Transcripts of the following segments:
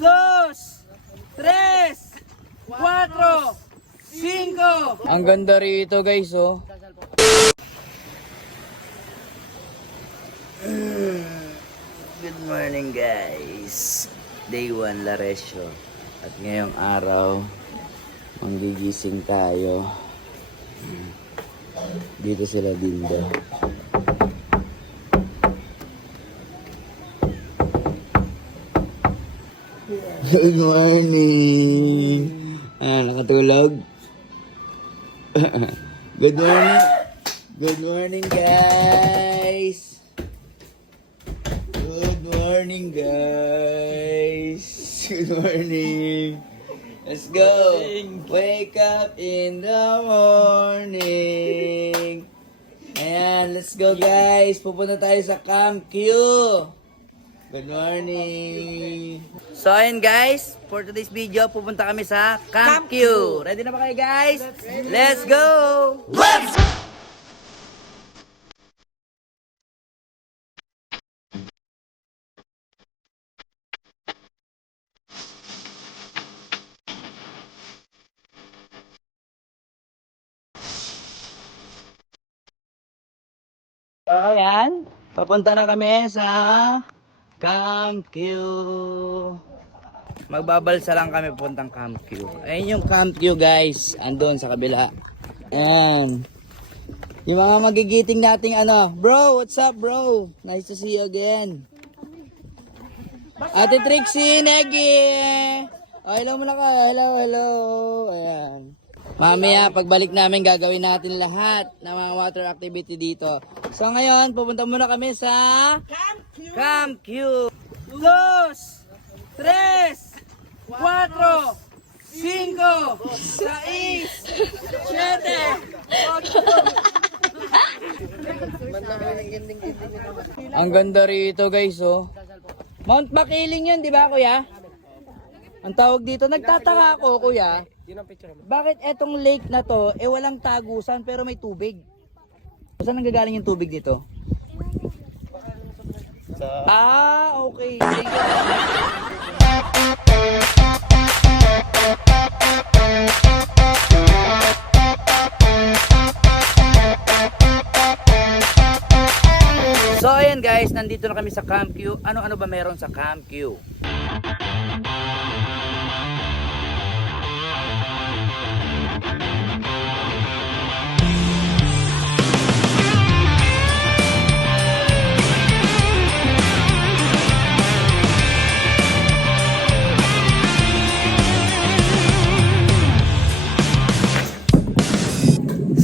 dos, tres, cuatro, cinco. Ang ganda rito guys, oh. Good morning guys. Day 1 Laresio. At ngayong araw, manggigising tayo. Dito sila Dindo. Good morning. Nakatulog? Good morning. Good morning guys. Good morning guys. Good morning. Let's go. Wake up in the morning. Ayan, let's go guys. Pupunta tayo sa Camp Q. Good morning. So ayun guys, for today's video, pupunta kami sa Camp Q. Ready na ba kayo guys? Let's go! Let's go! So ayan, papunta na kami sa Camp Q. Magbabalsa lang kami puntang Camp Q. Ayun yung Camp Q guys, andun sa kabila. Ayan. Yung mga magigiting nating ano. Bro, what's up bro? Nice to see you again. Ate Trixie, Negi. Oh, hello muna ka. Hello. Ayan. Mamaya, pagbalik namin, gagawin natin lahat ng mga water activity dito. So ngayon, pupunta muna kami sa Camp Q. Dos, tres, cuatro, cinco, seis, siete, ocho. Ang ganda rito guys, oh. Mount Makiling yun, di ba kuya? Ang tawag dito, nagtataka ako kuya. Bakit etong lake na to, walang tagusan pero may tubig? Saan nanggagaling yung tubig dito? Okay. Thank you. So ayan guys, nandito na kami sa Camp Q. Ano ba meron sa Camp Q?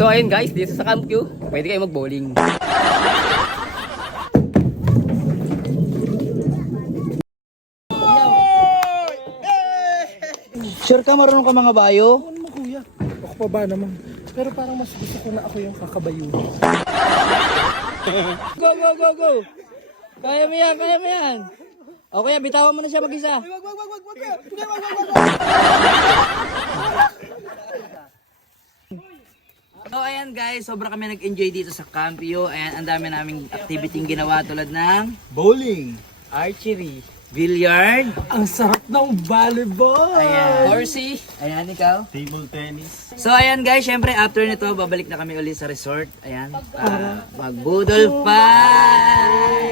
So ayun guys, dito sa Camp Q, pwede kayo mag-bowling. Sure ka marunong ka mga bayo? Ano mo kuya? Ako pa ba naman? Pero parang mas gusto ko na ako yung kakabayo. Go! Kaya mo yan. O kuya, bitawan mo na siya mag-isa. Wag! So ayan guys, sobra kami nag-enjoy dito sa Camp Q. Ayan, ang dami naming activity ginawa tulad ng Bowling, archery, billiard. ang sarap ng volleyball, Ayan. Horsey. Ayan, ikaw. table tennis. So ayan guys, syempre after nito, babalik na kami ulit sa resort. Ayan, mag-budol fight!